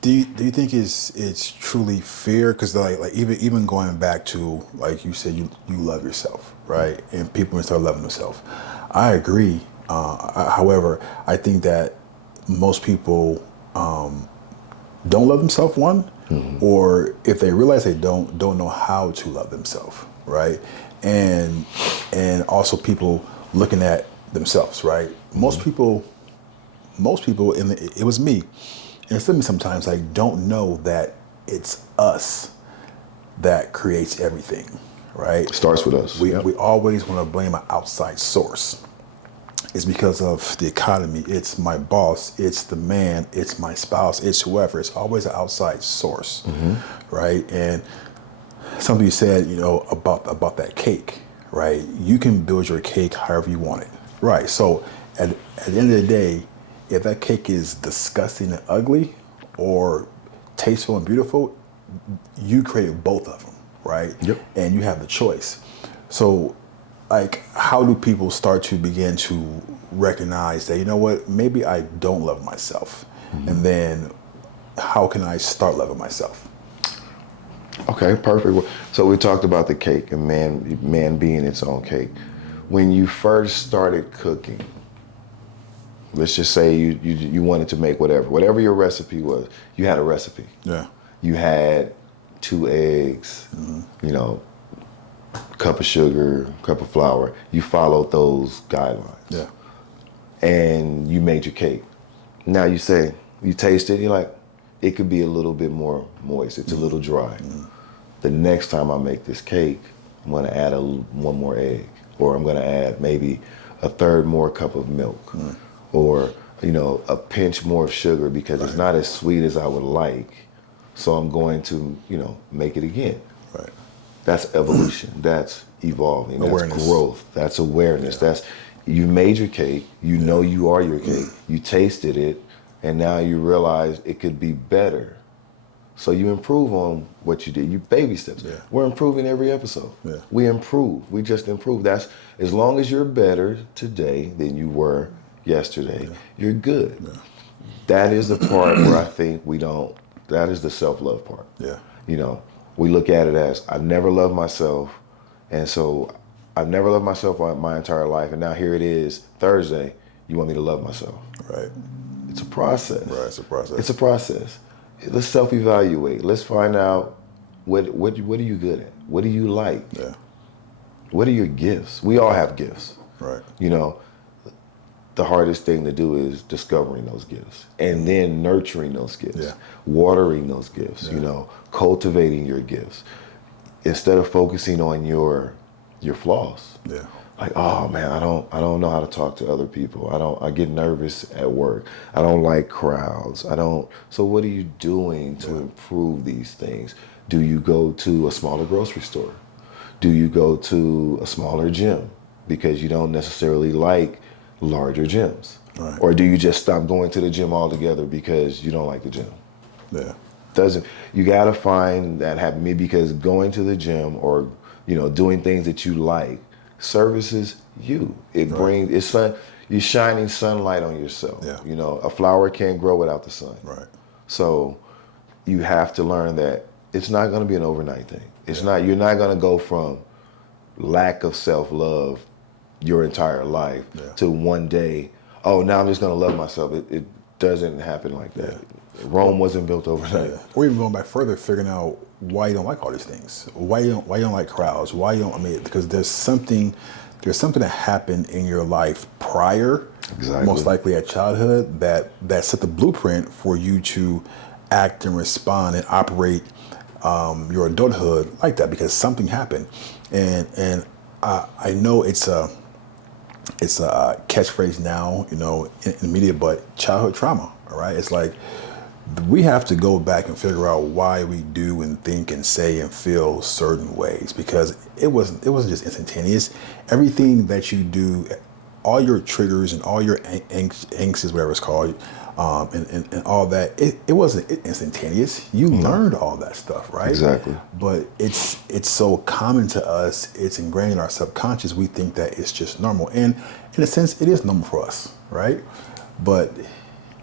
Do you think it's truly fear? Because like even going back to, like you said, you love yourself, right? And people start loving themselves. I agree. However, I think that most people don't love themselves. One, or if they realize they don't know how to love themselves, right? And also people looking at themselves, right? Most people, it was me. And it's me sometimes, like, don't know that it's us that creates everything, right? Starts with us. We always want to blame an outside source. It's because of the economy. It's my boss. It's the man. It's my spouse. It's whoever. It's always an outside source, right? And something you said, about that cake, right? You can build your cake however you want it, right? So at the end of the day, if that cake is disgusting and ugly or tasteful and beautiful, you created both of them, right? Yep. And you have the choice. So, like, how do people start to begin to recognize that, maybe I don't love myself? And then how can I start loving myself? Okay, perfect. So we talked about the cake and man being its own cake. When you first started cooking, let's just say you wanted to make whatever your recipe was, you had a recipe. Yeah. You had 2 eggs, cup of sugar, cup of flour. You followed those guidelines. Yeah. And you made your cake. Now you taste it, you're like, it could be a little bit more moist. It's a little dry. The next time I make this cake, I'm gonna add one more egg, or I'm gonna add maybe a third more cup of milk, or a pinch more of sugar because it's not as sweet as I would like. So I'm going to make it again. Right. That's evolution. That's evolving. Awareness. That's growth. That's awareness. Yeah. That's you made your cake. You know you are your cake. You tasted it, and now you realize it could be better. So you improve on what you did. You baby steps. Yeah. We're improving every episode. Yeah. We improve. We just improve. That's as long as you're better today than you were yesterday, you're good. Yeah. That is the part where I think we don't. That is the self-love part. Yeah. We look at it as I never loved myself, and so I've never loved myself my entire life, and now here it is Thursday. You want me to love myself? Right. It's a process. Right. It's a process. It's a process. Let's self-evaluate. Let's find out what are you good at? What do you like? Yeah. What are your gifts? We all have gifts. Right. The hardest thing to do is discovering those gifts and then nurturing those gifts, Yeah. watering those gifts, cultivating your gifts instead of focusing on your flaws. Yeah. Like, oh man, I don't know how to talk to other people. I get nervous at work. I don't like crowds. So what are you doing to improve these things? Do you go to a smaller grocery store? Do you go to a smaller gym because you don't necessarily like larger gyms? Right. Or do you just stop going to the gym altogether because you don't like the gym? Yeah. You got to find that happen. Maybe because going to the gym or doing things that you like services you. It brings you're shining sunlight on yourself. Yeah. A flower can't grow without the sun. Right. So you have to learn that it's not going to be an overnight thing. You're not going to go from lack of self-love your entire life to one day, oh, now I'm just going to love myself. doesn't happen like that. Rome wasn't built overnight. Or even going back further, figuring out why you don't like all these things. Why you don't like crowds. Why you don't. I mean, because there's something that happened in your life prior, Exactly. most likely at childhood, that set the blueprint for you to act and respond and operate your adulthood like that, because something happened. And I know it's a catchphrase now, in the media, but childhood trauma. All right, it's like we have to go back and figure out why we do and think and say and feel certain ways, because it wasn't just instantaneous. Everything that you do, all your triggers and all your angst, whatever it's called, and all that, it wasn't instantaneous. You learned all that stuff, right? Exactly. But it's so common to us, it's ingrained in our subconscious, we think that it's just normal. And in a sense, it is normal for us, right? But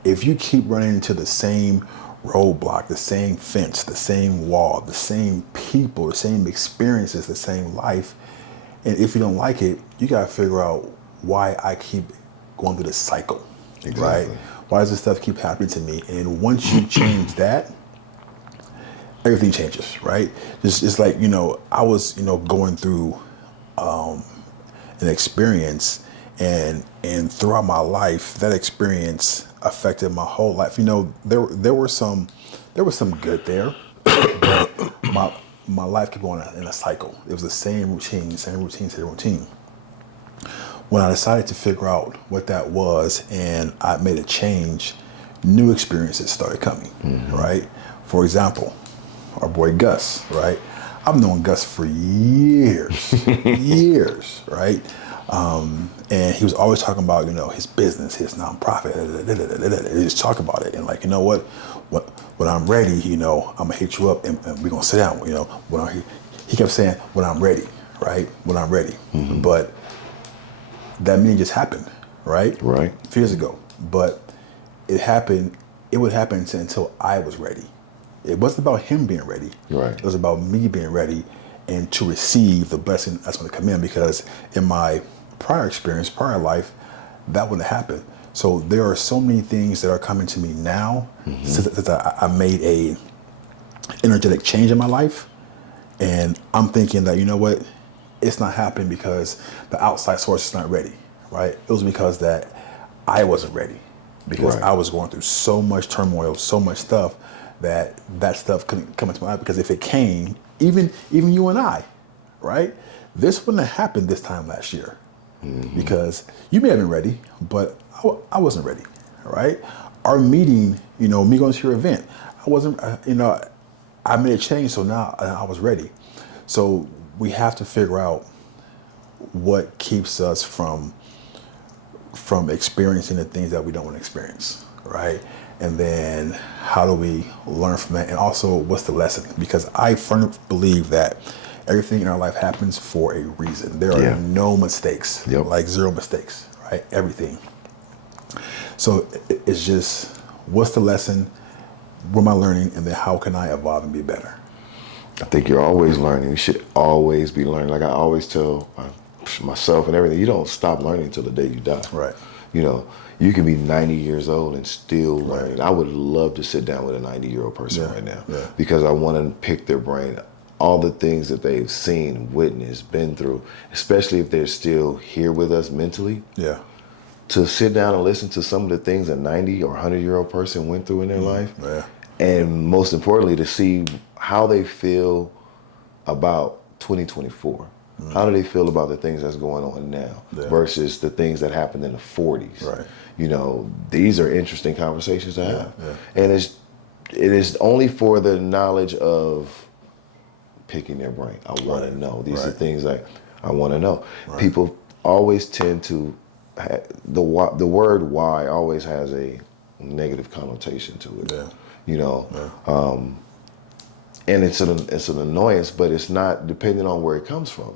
if you keep running into the same roadblock, the same fence, the same wall, the same people, the same experiences, the same life, and if you don't like it, you got to figure out why I keep going through this cycle, right? Why does this stuff keep happening to me? And once you change that, everything changes, right? It's like, I was, going through an experience, and throughout my life, that experience affected my whole life. There were some good there, but my life kept going in a cycle. It was the same routine. When I decided to figure out what that was and I made a change, new experiences started coming, right? For example, our boy Gus, right? I've known Gus for years, right? And he was always talking about, his business, his nonprofit. He just talk about it, and like, when I'm ready, I'm gonna hit you up and we're gonna sit down. He kept saying, when I'm ready, right? When I'm ready. But that meeting just happened, right? Right. A few years ago. But it happened. It would happen until I was ready. It wasn't about him being ready. Right. It was about me being ready and to receive the blessing that's going to come in, because in my prior experience, prior life, that wouldn't have happened. So there are so many things that are coming to me now since I made a energetic change in my life. And I'm thinking that, it's not happening because the outside source is not ready, right? It was because that I wasn't ready, because I was going through so much turmoil, so much stuff, that stuff couldn't come into my life. Because if it came, even you and I, right? This wouldn't have happened this time last year, because you may have been ready, but I wasn't ready, right? Our meeting, me going to your event, I wasn't, I made a change, so now I was ready. So we have to figure out what keeps us from experiencing the things that we don't want to experience, right? And then how do we learn from that? And also, what's the lesson? Because I firmly believe that everything in our life happens for a reason. There are no mistakes, like zero mistakes, right? Everything. So it's just, what's the lesson? What am I learning? And then how can I evolve and be better? I think you're always learning. You should always be learning. Like I always tell myself and everything, you don't stop learning until the day you die. Right. You can be 90 years old and still learning. I would love to sit down with a 90-year-old person right now, because I want to pick their brain, all the things that they've seen, witnessed, been through, especially if they're still here with us mentally. Yeah. To sit down and listen to some of the things a 90 or 100-year-old person went through in their life. Yeah. And most importantly, to see how they feel about 2024. How do they feel about the things that's going on now versus the things that happened in the 40s? Right. These are interesting conversations to have. Yeah. And it is only for the knowledge of picking their brain. I want to know. These are things like I want to know. Right. People always tend to, the word why always has a negative connotation to it. Yeah. And it's an annoyance, but it's not, depending on where it comes from.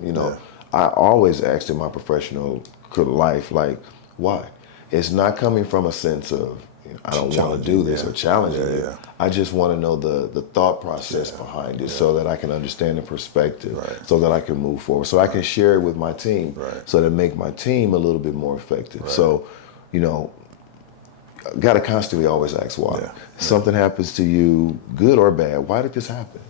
I always asked in my professional life, like, why? It's not coming from a sense of, I don't want to do this or challenging it. I just want to know the thought process behind it so that I can understand the perspective, so that I can move forward, so I can share it with my team, so that make my team a little bit more effective. So, got to constantly always ask why. Yeah. Something happens to you, good or bad. Why did this happen?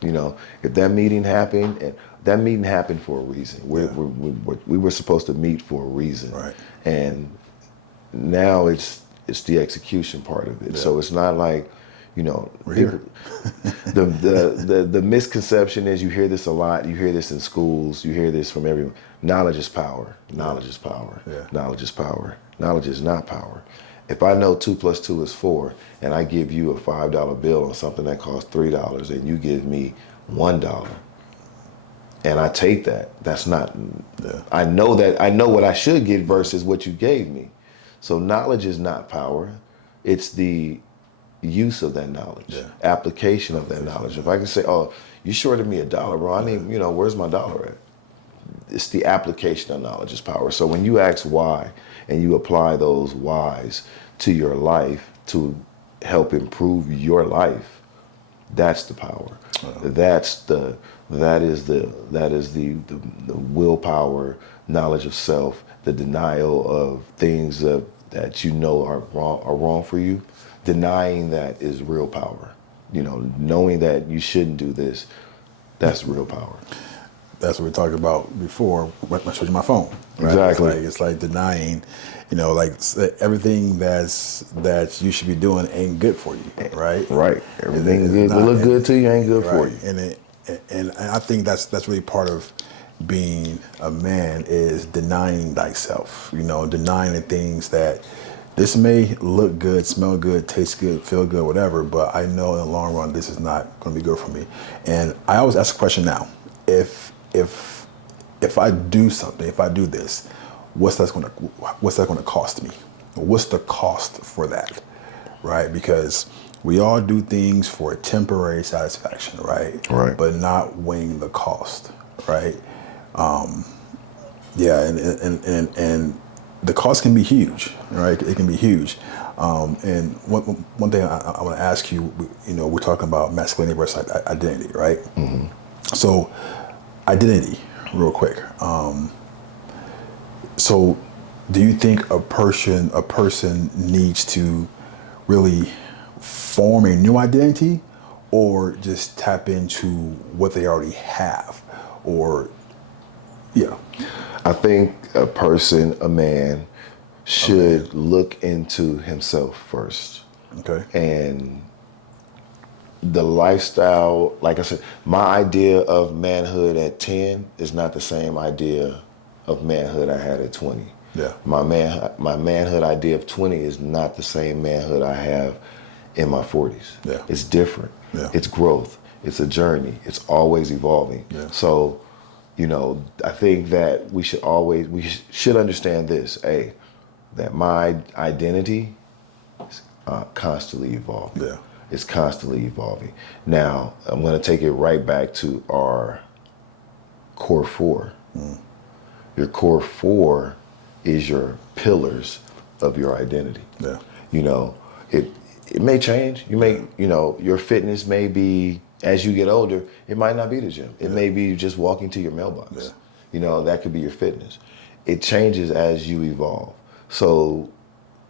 You know, if that meeting happened, and that meeting happened for a reason. We were supposed to meet for a reason, Right. and now it's the execution part of it. Yeah. So it's not like, you know, We're people, here. the misconception is, you hear this a lot. You hear this in schools. You hear this from everyone. Knowledge is power. Knowledge is power. Yeah. Knowledge is power. Knowledge is not power. If I know 2 + 2 is 4, and I give you a $5 bill on something that costs $3, and you give me $1, and I take that, that's not. Yeah. I know that I know what I should get versus what you gave me. So knowledge is not power. It's the use of that knowledge, Yeah. application of that knowledge. If I can say, "Oh, you shorted me $1, bro. I need, where's my dollar at?" It's the application of knowledge is power. So when you ask why and you apply those whys to your life to help improve your life, that's the power. That is the willpower, knowledge of self, the denial of things that you know are wrong for you. Denying that is real power. Knowing that you shouldn't do this, that's real power. That's what we talked about before when I showed you my phone. Right? Exactly. It's like denying, everything that you should be doing ain't good for you, right? Right. Everything good that look good to you ain't good for you. And I think that's really part of being a man, is denying thyself. Denying the things that this may look good, smell good, taste good, feel good, whatever, but I know in the long run this is not going to be good for me. And I always ask a question now: if I do something, if I do this, what's that going to cost me? What's the cost for that, right? Because we all do things for temporary satisfaction, right? Right. But not weighing the cost, right? Yeah, and the cost can be huge, right? It can be huge. And one thing I want to ask you, we're talking about masculinity versus identity, right? Mm-hmm. So, identity, real quick. So, do you think a person needs to really form a new identity, or just tap into what they already have, or yeah? I think a man should look into himself first. Okay. And the lifestyle, like I said, my idea of manhood at 10 is not the same idea of manhood I had at 20. Yeah. My manhood idea of 20 is not the same manhood I have in my 40s. Yeah. It's different. Yeah. It's growth. It's a journey. It's always evolving. Yeah. So, I think that we should understand this, that my identity is constantly evolving. Yeah. It's constantly evolving. Now, I'm going to take it right back to our core 4. Your core 4 is your pillars of your identity. Yeah. It may change. You may, your fitness may be, as you get older, it might not be the gym. It may be just walking to your mailbox. Yeah. That could be your fitness. It changes as you evolve. So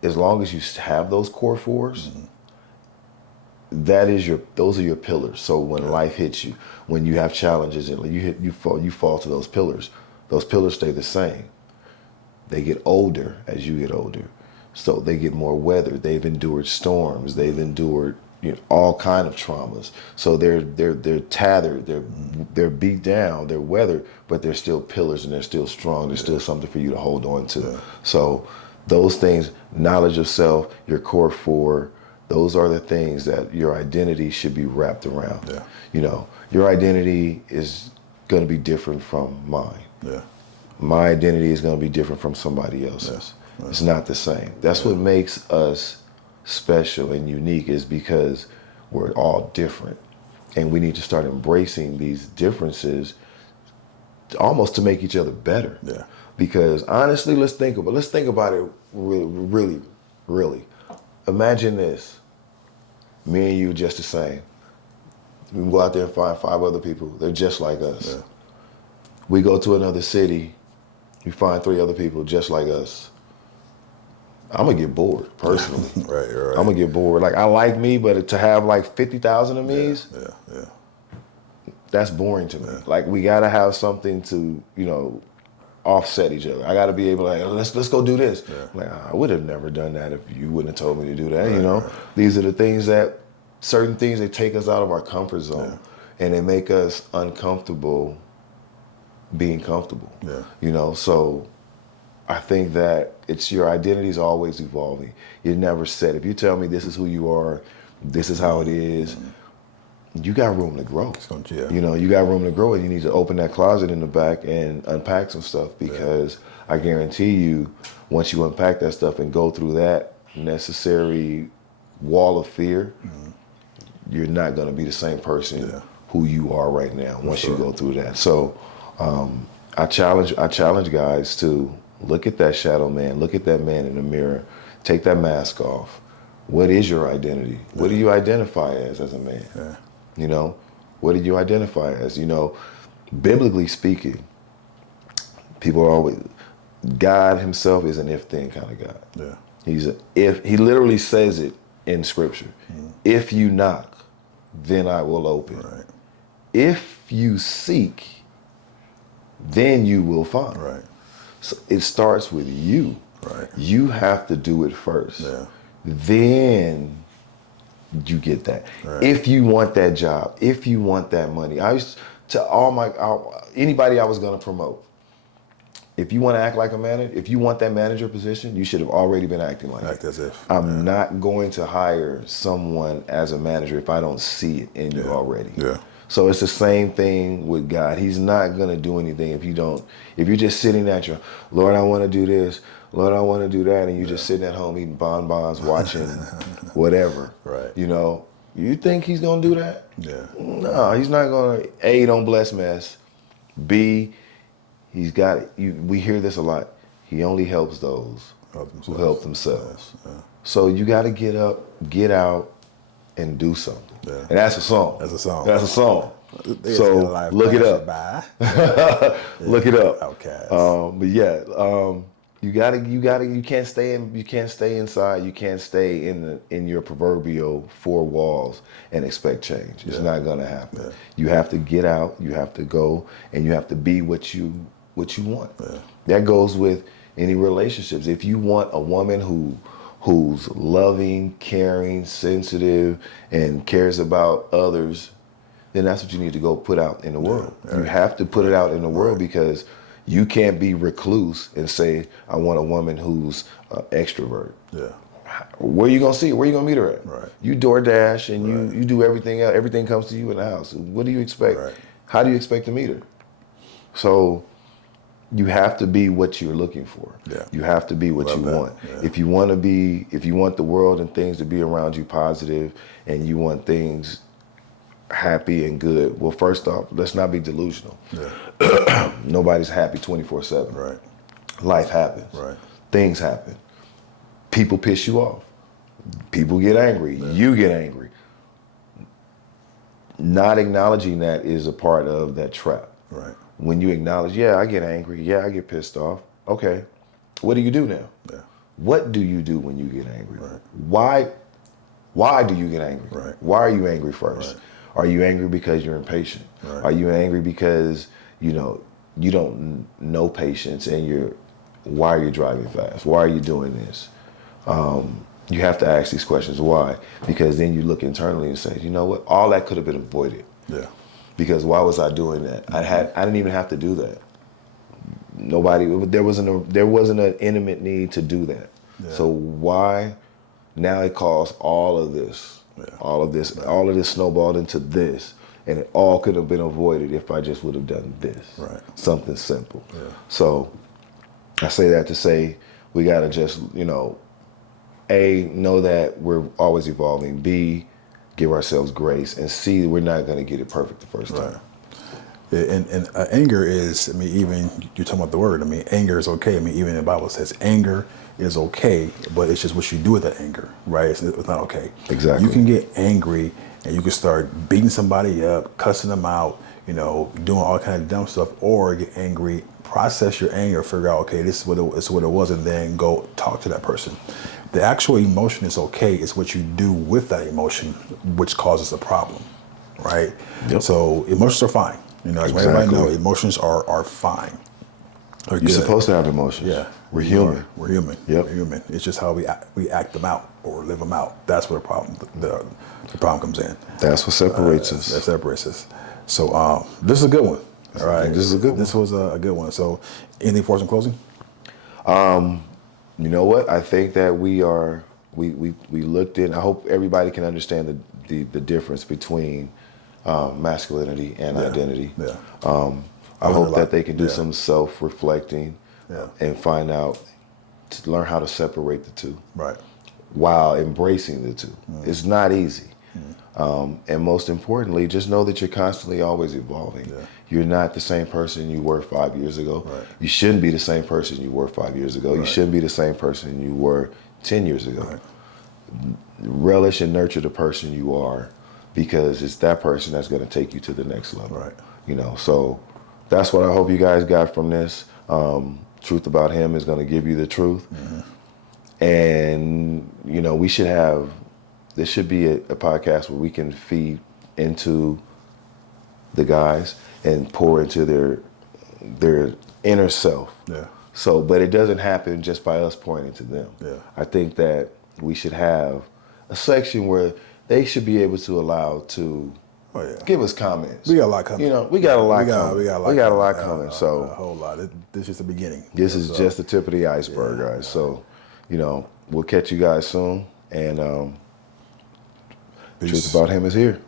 as long as you have those core 4s, those are your pillars. So when life hits you, when you have challenges, and you fall to those pillars stay the same. They get older as you get older. So they get more weathered. They've endured storms. They've endured all kind of traumas. So they're tattered. They're beat down. They're weathered, but they're still pillars, and they're still strong. There's still something for you to hold on to. Yeah. So those things, knowledge of self, your core 4, those are the things that your identity should be wrapped around. Yeah. Your identity is going to be different from mine. Yeah. My identity is going to be different from somebody else's. Yeah. It's not the same. That's what makes us special and unique, is because we're all different. And we need to start embracing these differences almost to make each other better. Yeah. Because honestly, let's think about it really, really. Imagine this. Me and you just the same. We can go out there and find 5 other people. They're just like us. Yeah. We go to another city. We find 3 other people just like us. I'm gonna get bored personally. Right. I'm gonna get bored. Like I like me, but to have like 50,000 of me's, Yeah. that's boring to me. Like we gotta have something to, offset each other. I gotta be able to let's go do this. Like I would have never done that if you wouldn't have told me to do that. Right. These are the things certain things that take us out of our comfort zone and they make us uncomfortable being comfortable. So I think that it's your identity is always evolving. You're never set. If you tell me this is who you are, this is how it is, you got room to grow. You got room to grow, and you need to open that closet in the back and unpack some stuff because I guarantee you, once you unpack that stuff and go through that necessary wall of fear, you're not going to be the same person who you are right now once you go through that. So I challenge guys to look at that shadow man, look at that man in the mirror, take that mask off. What is your identity? What do you identify as a man? What do you identify as? Biblically speaking, people are always, God himself is an if-then kind of God. He literally says it in scripture. If you knock, then I will open. If you seek, then you will find. So it starts with you. You have to do it first. Then you get that. If you want that job, if you want that money. I used to anybody I was going to promote. If you want to act like a manager, if you want that manager position, you should have already been acting like it. As if. I'm not going to hire someone as a manager if I don't see it in you already. So it's the same thing with God. He's not going to do anything if you're just sitting at your, Lord, I want to do this. Lord, I want to do that. And you're just sitting at home eating bonbons, watching whatever. You think he's going to do that? No, he's not going to. A, don't bless mess. B, he's got, we hear this a lot. He only helps those who help themselves. So you got to get up, get out, and do something. And that's a song. That's a song. So look it up. Look it up. But you can't stay inside. You can't stay in your proverbial four walls and expect change. It's not gonna happen. You have to get out, you have to go, and you have to be what you want. That goes with any relationships. If you want a woman who's loving, caring, sensitive, and cares about others, then that's what you need to go put out in the world. You have to put it out in the world because you can't be recluse and say, I want a woman who's extrovert. Where are you going to see her? Where are you going to meet her at? You DoorDash and you do everything else. Everything comes to you in the house. What do you expect? How do you expect to meet her? So you have to be what you're looking for. You have to be what you want. If you want the world and things to be around you positive and you want things happy and good, well, first off, let's not be delusional. Nobody's happy 24/7. Life happens. Things happen. People piss you off. People get angry. You get angry. Not acknowledging that is a part of that trap. When you acknowledge, I get angry, I get pissed off. Okay, what do you do now? What do you do when you get angry? Why do you get angry? Why are you angry first? Are you angry because you're impatient? Are you angry because you don't know patience and why are you driving fast? Why are you doing this? You have to ask these questions. Why? Because then you look internally and say, you know what? All that could have been avoided. Because why was I doing that? I didn't even have to do that. There wasn't an intimate need to do that. So why? Now it caused all of this, all of this snowballed into this, and it all could have been avoided if I just would have done this. Something simple. So I say that to say we gotta just A, know that we're always evolving. B, give ourselves grace, and C, we're not going to get it perfect the first time. And anger is, I mean, even you're talking about the word. I mean, anger is okay. I mean, even the Bible says anger is okay, but it's just what you do with that anger, right? It's not okay. Exactly. You can get angry and you can start beating somebody up, cussing them out, you know, doing all kind of dumb stuff, or get angry, process your anger, figure out, okay, this is what it was, and then go talk to that person. The actual emotion is okay. It's what you do with that emotion which causes the problem, right? Yep. So emotions are fine. You know, as everybody know, emotions are fine. You're supposed to have emotions. Yeah, we're human. We're human. Yep. We're human. It's just how we act them out or live them out. That's where the problem comes in. That's what separates us. That separates us. So this is a good one. All right, this is a good one. This was a good one. So anything for us in closing? You know what? I think that we looked in. I hope everybody can understand the difference between masculinity and identity. Yeah. I hope that they can do some self-reflecting and find out, to learn how to separate the two. Right. While embracing the two. It's not easy. And most importantly, just know that you're constantly always evolving. Yeah. You're not the same person you were 5 years ago. Right. You shouldn't be the same person you were 5 years ago. Right. You shouldn't be the same person you were 10 years ago. Right. Relish and nurture the person you are, because it's that person that's going to take you to the next level. Right. You know, so that's what I hope you guys got from this. Truth About Him is going to give you the truth. And, you know, this should be a podcast where we can feed into the guys and pour into their inner self. Yeah. So, but it doesn't happen just by us pointing to them. Yeah. I think that we should have a section where they should be able to allow to give us comments. We got a lot coming. You know, we got a lot coming. We got a lot coming. So a whole lot. This is just the beginning. This is just the tip of the iceberg, guys. So, you know, we'll catch you guys soon. And Truth About Him is here.